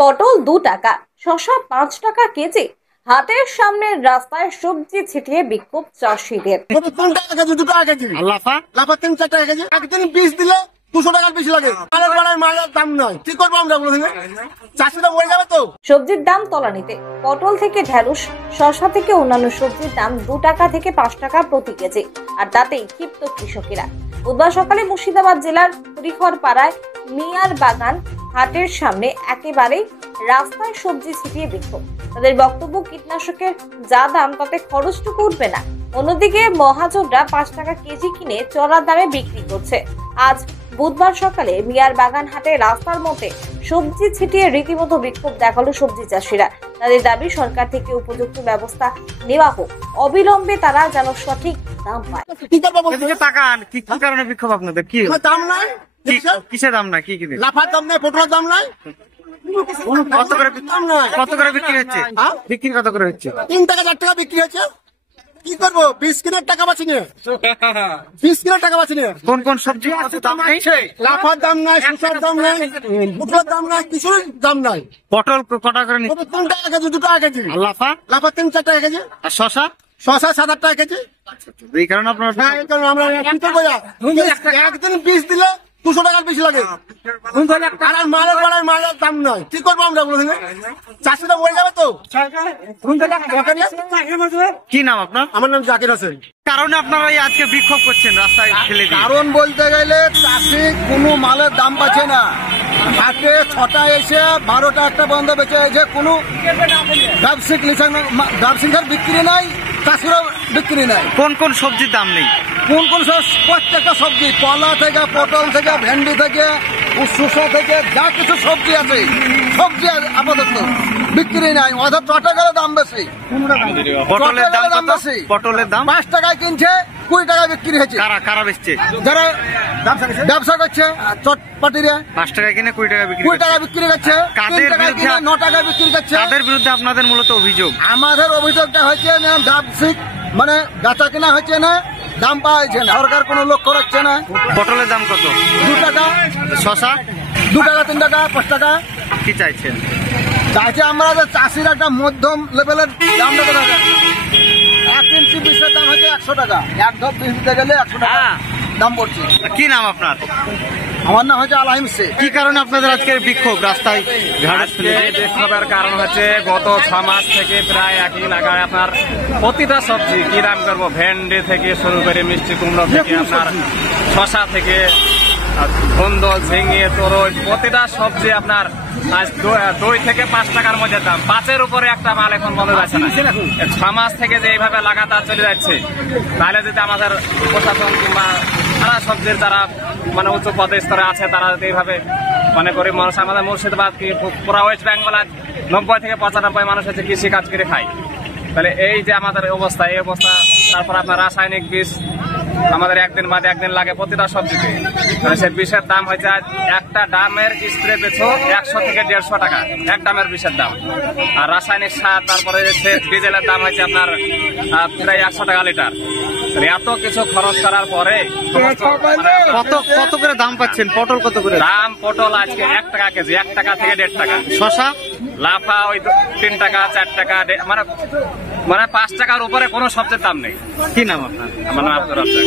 পটল 2 টাকা, শসা 5 টাকা কেজি। হাটের সামনের রাস্তায় সবজি ছিটিয়ে বিক্ষোভ চাষিদের। 3 টাকা কেজি, 2 টাকা কেজি, লাফা 3-4 টাকা কেজি। একদিন বীজ দিলে 200 টাকার বেশি লাগে। মালের দাম নয়, কি করবো আমরা? চাষিরা মরে যাবে তো। সবজির দাম তলানিতে। পটল থেকে ঢেঁড়স, শসা থেকে অন্যান্য সবজির দাম 2 টাকা থেকে 5 টাকা প্রতি কেজি, আর তাতেই ক্ষিপ্ত কৃষকেরা। বুধবার সকালে মুর্শিদাবাদ জেলার হরিহর পাড়ায় মিয়ার বাগান হাটের সামনে একেবারেই রাস্তায় সবজি ছিটিয়ে বিক্ষোভ। তাদের বক্তব্য, কীটনাশকের যা দাম তাতে খরচটুকু উঠবে না। অন্যদিকে মহাজনরা 5 টাকা কেজি কিনে চড়া দামে বিক্রি করছে। আজ বুধবার সকালে মিয়ার বাগান হাটে রাস্তার মধ্যে সবজি ছিটিয়ে রীতিমতো বিক্ষোভ দেখালো সবজি চাষিরা। তাদের দাবি, সরকার থেকে উপযুক্ত ব্যবস্থা নেওয়া হোক, অবিলম্বে তারা যেন সঠিক দাম পায়। কি কারণে বিক্ষোভ আপনাদের? কি দাম নাই? কিসের দাম নাই? কি লাফার দাম নাই, পটলের দাম নাই। কত করে বিক্রি হচ্ছে? বিক্রি কত করে হচ্ছে? 3 টাকা 4 টাকা বিক্রি হচ্ছে। কি করবো? 20 কিলোর টাকা বাঁচি নিয়ে, 20 কিলোর টাকা বাঁচি নিয়ে। কোন কোন সবজি দাম নেই? লাফার দাম নাই, শসার দাম নাই, পটলের দাম নাই, কিছুর দাম নাই। পটল কটা করে নিচ্ছে? 3 টাকা কেজি, 2 টাকা কেজি। লাফা 3-4 টাকা কেজি। আর শসা 7-8 টাকা কেজি। এই কারণে আপনার আমরা কি করবো? একদিন বীজ দিলে 200 টাকার বেশি লাগে। মালের দাম নয়, কি করবো আমরা? চাষিরা মরে যাবে তো। কি নাম আপনার? আমার নাম জাকির হোসেন। কারণে আপনারা আজকে বিক্ষোভ করছেন রাস্তায় ফেলে দিয়ে? কারণ বলতে গেলে চাষি কোনো মালের দাম পাচ্ছে না। হাটে 6টায় এসে 12টা একটা বন্ধ বেঁচে এসে কোনো ব্যবসায়িক বিক্রি নাই, চাষিরও বিক্রি নাই। কোন কোন সবজির দাম নেই? কোন কোন প্রত্যেকটা সবজি, কলা থেকে, পটল থেকে, ভেন্ডি থেকে, শসা থেকে, যা কিছু সবজি আছে, সবজি আপাতত বিক্রি নাই। অর্থাৎ 6 টাকার দাম বেশি। পটলের দাম বেশি। পটলের দাম 5 টাকায় কিনছে, 20 টাকায় বিক্রি হয়েছে। কারা বেচছে? যারা ব্যবসা করছে চটপাটিরা 5 টাকা কিনে 20 টাকা বিক্রি 20 টাকা বিক্রি করছে। 9 টাকা বিক্রি করছে। তাদের বিরুদ্ধে আপনাদের মূলত অভিযোগ? আমাদের অভিযোগটা হচ্ছে না, ব্যবসায়িক মানে বেচা কিনা হচ্ছে না, দাম পাওয়া যাচ্ছে না, সরকার কোনো লক্ষ্য রাখছে না। পটলের দাম কত? 2 টাকা। শসা 2 টাকা, 3 টাকা, 5 টাকা। কি চাইছেন? চাইছে আমরা যে চাষির একটা মধ্যম লেভেলের দাম দেবে। 1 ইঞ্চি বীজের দাম হচ্ছে 100 টাকা। 1 ঢপ বীজ দিতে গেলে 100 টাকা দাম পড়ছে। কি নাম আপনার? আমার নাম হচ্ছে আলাহিম শেখ। কি কারণে আপনাদের আজকের বিক্ষোভ রাস্তায়? বিক্ষোভের কারণ হচ্ছে গত 6 মাস থেকে প্রায় একই লাগায় আপনার প্রতিটা সবজি কি দাম করবো, ভেন্ডি থেকে শুরু করে মিষ্টি কুমড়ো থেকে আপনার শসা থেকে ধুন্দল, ঝিঙে, তরই, প্রতিটা সবজি আপনার আজ 2 থেকে 5 টাকার মধ্যে দাম। 5-এর উপরে একটা মাল এখন বন্ধ যাচ্ছে না। 6 মাস থেকে যে এইভাবে লাগাতার চলে যাচ্ছে, তাহলে যদি আমাদের প্রশাসন কিংবা যারা সবজির যারা মানে উচ্চ পদে স্তরে আছে, তারা যদি এইভাবে মানে গরিব মানুষ, আমাদের মুর্শিদাবাদ কি পুরা ওয়েস্ট বেঙ্গল 90 থেকে 95 মানুষ হচ্ছে কৃষি কাজ করে খায়। তাহলে এই যে আমাদের অবস্থা, এই অবস্থা, তারপর আপনার রাসায়নিক বিষ আমাদের একদিন বাদে একদিন লাগে প্রতিটা সবজিতে। সে বিষের দাম হয়েছে একটা ডামের স্প্রে পেছো 100 থেকে 150 টাকা, এক ডামের বিষের দাম। আর রাসায়নিক সার, তারপরে ডিজেলের দাম হয়েছে আপনার প্রায় 100 টাকা লিটার। এত কিছু খরচ করার পরে কত করে দাম পাচ্ছেন? পটল কত করে দাম? পটল আজকে 1 টাকা কেজি, 1 টাকা থেকে 1.5 টাকা। শসা লাফা ওই 3 টাকা 4 টাকা, মানে 5 টাকার উপরে কোনো সবজির দাম নেই। কি নাম আপনার? আমার নাম আব্দুর রাজ্জাক।